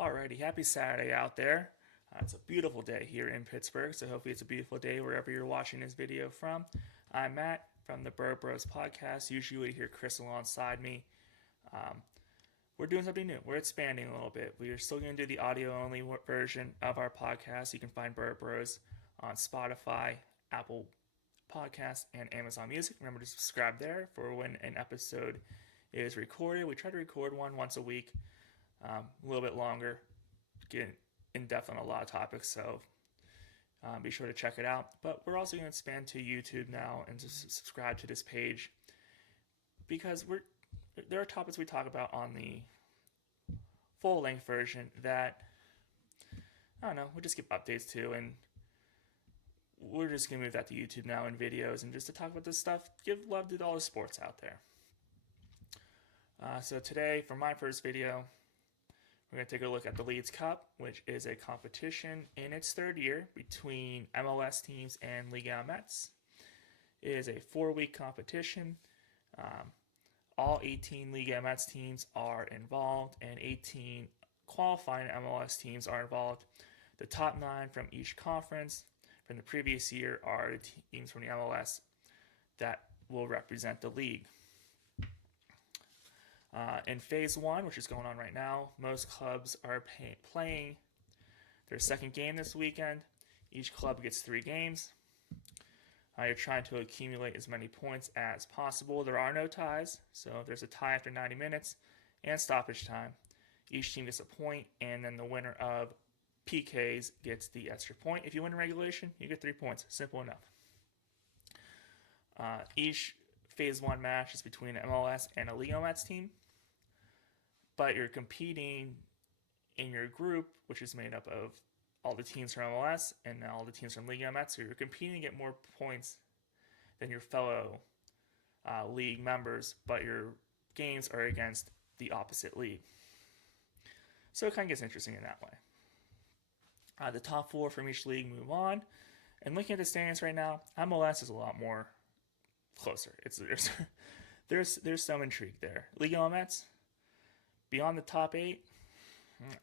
Alrighty, happy Saturday out there. It's a beautiful day here in Pittsburgh, so hopefully it's a beautiful day wherever you're watching this video from. I'm Matt from the Bird Bros podcast. Usually you hear Chris alongside me. Um, we're doing something new. We're expanding a little bit. We are still going to do the audio only version of our podcast. You can find Bird Bros on Spotify, Apple Podcasts, and Amazon Music. Remember to subscribe there for when an episode is recorded. We try to record one once a week. A little bit longer, get in depth on a lot of topics, so be sure to check it out. But we're also going to expand to YouTube now and just subscribe to this page because there are topics we talk about on the full length version that I don't know, we just give updates to, and we're just going to move that to YouTube now in videos and just to talk about this stuff, give love to all the sports out there. So today, for my first video, we're going to take a look at the Leeds Cup, which is a competition in its third year between MLS teams and Liga MX. It is a 4-week competition. All 18 Liga MX teams are involved, and 18 qualifying MLS teams are involved. The top 9 from each conference from the previous year are the teams from the MLS that will represent the league. In Phase One, which is going on right now, most clubs are playing their second game this weekend. Each club gets 3 games. You're trying to accumulate as many points as possible. There are no ties, so if there's a tie after 90 minutes and stoppage time, each team gets a point, and then the winner of PKs gets the extra point. If you win in regulation, you get 3 points. Simple enough. Each Phase 1 match is between an MLS and a Liga MX team, but you're competing in your group, which is made up of all the teams from MLS and all the teams from Liga MX, so you're competing to get more points than your fellow league members, but your games are against the opposite league. So it kind of gets interesting in that way. The top 4 from each league move on, and looking at the standings right now, MLS is a lot more closer. There's some intrigue there. Liga MX, beyond the top 8,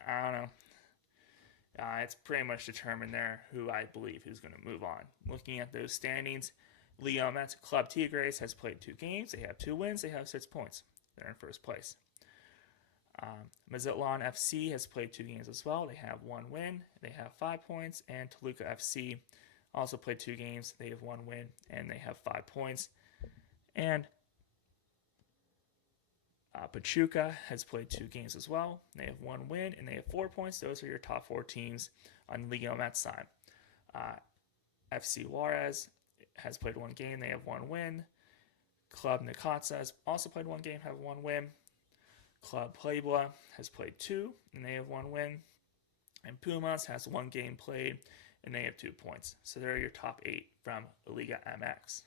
I don't know. It's pretty much determined there who I believe who's going to move on. Looking at those standings, Liga MX Club Tigres has played 2 games. They have 2 wins. They have 6 points. They're in first place. Mazatlan FC has played 2 games as well. They have 1 win. They have 5 points. And Toluca FC also played 2 games. They have 1 win and they have 5 points. And Pachuca has played 2 games as well. They have 1 win and they have 4 points. Those are your top 4 teams on the Liga MX side. FC Juarez has played 1 game. They have 1 win. Club Necaxa has also played 1 game, have 1 win. Club Puebla has played 2 and they have 1 win. And Pumas has 1 game played and they have 2 points. So they're your top 8 from Liga MX.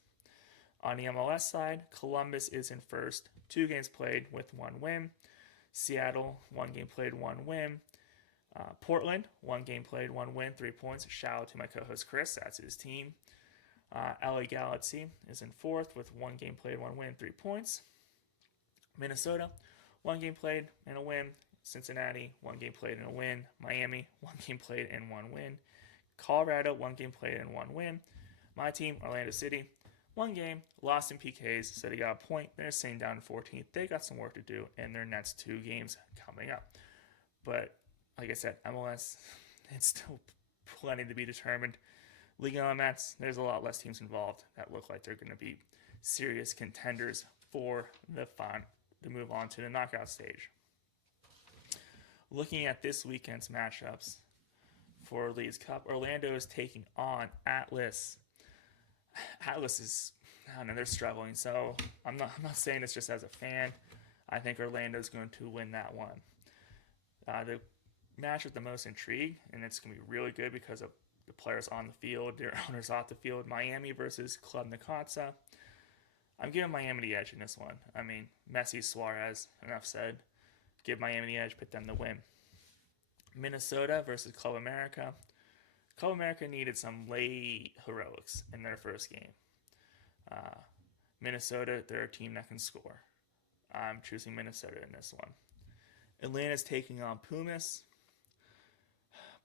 On the MLS side, Columbus is in first, 2 games played with 1 win. Seattle, 1 game played, 1 win. Portland, 1 game played, 1 win, 3 points. Shout out to my co-host Chris, that's his team. LA Galaxy is in fourth with 1 game played, 1 win, 3 points. Minnesota, 1 game played and a win. Cincinnati, 1 game played and a win. Miami, 1 game played and 1 win. Colorado, 1 game played and 1 win. My team, Orlando City, 1 game, lost in PKs, so they got a point. They're sitting down in 14th. They got some work to do in their next 2 games coming up. But like I said, MLS, it's still plenty to be determined. Liga MX, there's a lot less teams involved that look like they're going to be serious contenders for to move on to the knockout stage. Looking at this weekend's matchups for Leeds Cup, Orlando is taking on Atlas. Atlas is, I don't know, they're struggling, so I'm not saying this just as a fan. I think Orlando's going to win that one. The match with the most intrigue, and it's going to be really good because of the players on the field, their owners off the field. Miami versus Club Necaxa. I'm giving Miami the edge in this one. I mean, Messi, Suarez, enough said. Give Miami the edge, pick them to win. Minnesota versus Club America. Club America needed some late heroics in their first game. Minnesota, they're a team that can score. I'm choosing Minnesota in this one. Atlanta's taking on Pumas.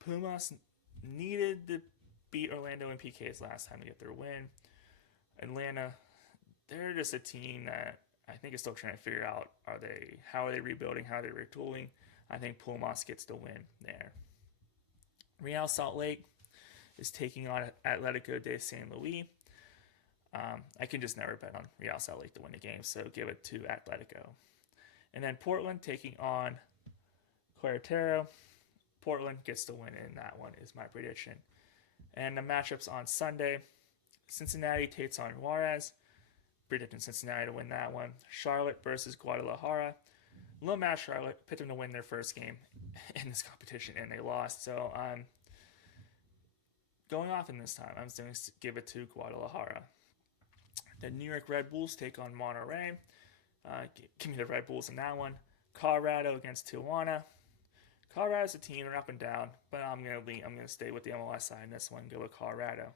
Pumas needed to beat Orlando in PKs last time to get their win. Atlanta, they're just a team that I think is still trying to figure out how are they rebuilding, how are they retooling. I think Pumas gets the win there. Real Salt Lake is taking on Atletico de San Luis. I can just never bet on Real Salt Lake to win the game, so give it to Atletico. And then Portland taking on Querétaro. Portland gets the win in that one is my prediction. And the matchups on Sunday, Cincinnati takes on Juarez. Predicting Cincinnati to win that one. Charlotte versus Guadalajara. Low match Charlotte. Picked them to win their first game in this competition, and they lost. So I'm going off in this time. I'm going to give it to Guadalajara. The New York Red Bulls take on Monterrey. Give me the Red Bulls in that one. Colorado against Tijuana. Colorado's a team, they're up and down, but I'm gonna stay with the MLS side in this one. Go with Colorado.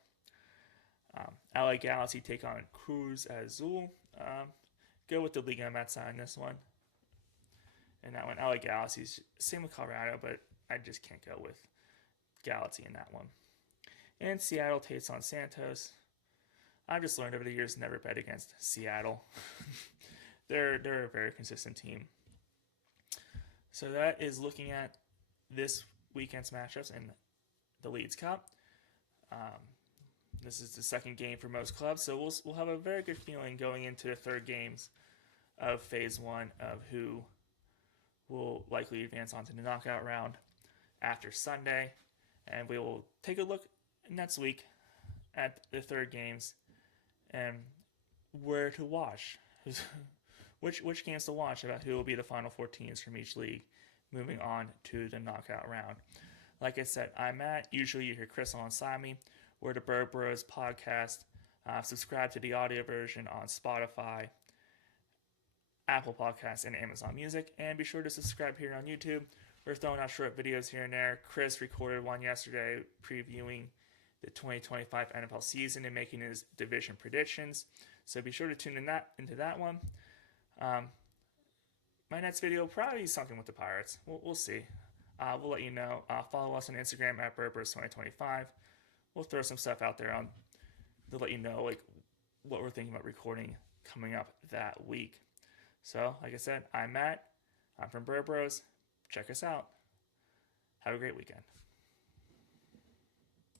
LA Galaxy take on Cruz Azul. Go with the Liga MX side in this one. And that one, LA Galaxy's same with Colorado, but I just can't go with Galaxy in that one. And Seattle takes on Santos. I've just learned over the years never bet against Seattle. they're a very consistent team. So that is looking at this weekend's matchups in the Leeds Cup. This is the second game for most clubs, so we'll have a very good feeling going into the third games of Phase 1 of who will likely advance onto the knockout round after Sunday. And we will take a look next week at the third games and where to watch. which games to watch about who will be the final 4 teams from each league moving on to the knockout round. Like I said, I'm Matt. Usually you hear Chris alongside me. We're the Bird Bros podcast. Subscribe to the audio version on Spotify, Apple Podcasts, and Amazon Music. And be sure to subscribe here on YouTube. We're throwing out short videos here and there. Chris recorded one yesterday previewing the 2025 NFL season and making his division predictions. So be sure to tune into that one. My next video will probably be something with the Pirates. We'll see. We'll let you know. Follow us on Instagram at BirdBirds2025. We'll throw some stuff out there to let you know what we're thinking about recording coming up that week. So, like I said, I'm Matt. I'm from Bird Bros. Check us out. Have a great weekend.